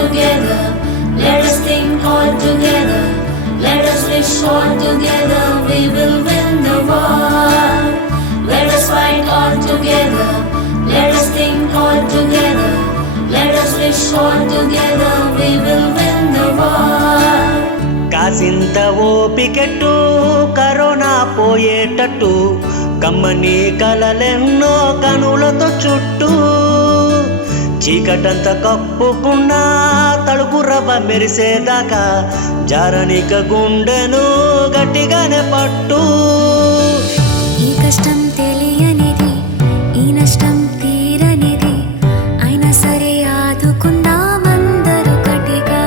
together. Let us think all together. Let us wish all together. We will win the war. Let us fight all together. Let us think all together. Let us wish all together. We will win the war. కాసింత ఓపికెట్టు corona పోయేటట్టు కమ్మని కలలెన్నో కనులతో చుట్టూ చీకటంత కప్పుకున్నా తలుపు రవ్వ మెరిసేదాకా జారనిక గుండెను గట్టిగానే పట్టు. ఈ కష్టం తెలియనిది, ఈ నష్టం తీరనిది, అయినా సరే ఆదుకుందామందరూ గట్టిగా.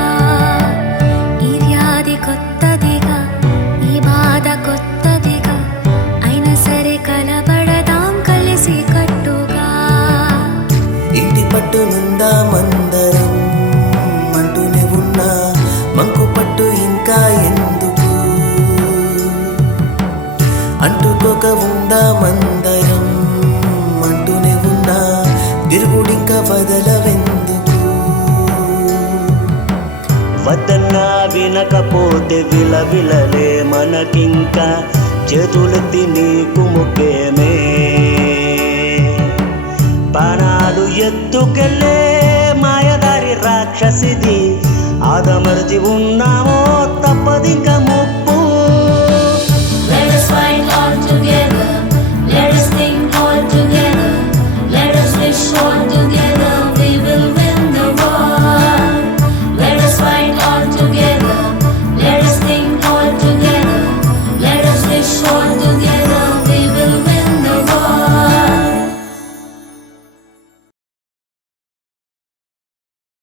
ఈ వ్యాధి కొత్తదిగా, ఈ బాధ కొత్తదిగా, అయినా సరే కలబడదాం కలిసి కట్టుగా. ఇంటి పట్టునుందామందరం అంటూనే ఉన్నా మంకు పట్టు ఇంకా ఎందుకు, అంటుకోక ఉందామందరం అంటూనే ఉన్నా తిరుగుడింకా వదలవెందుకు. వద్దన్నా వినకపోతే విలవిలలే మనకింకా చేతులెత్తి నీకు ముఖ్యమే. ప్రాణాలు ఎత్తుకెళ్ళే మాయదారి రాక్షసిది ఆదమర్చి ఉన్నామో తప్ప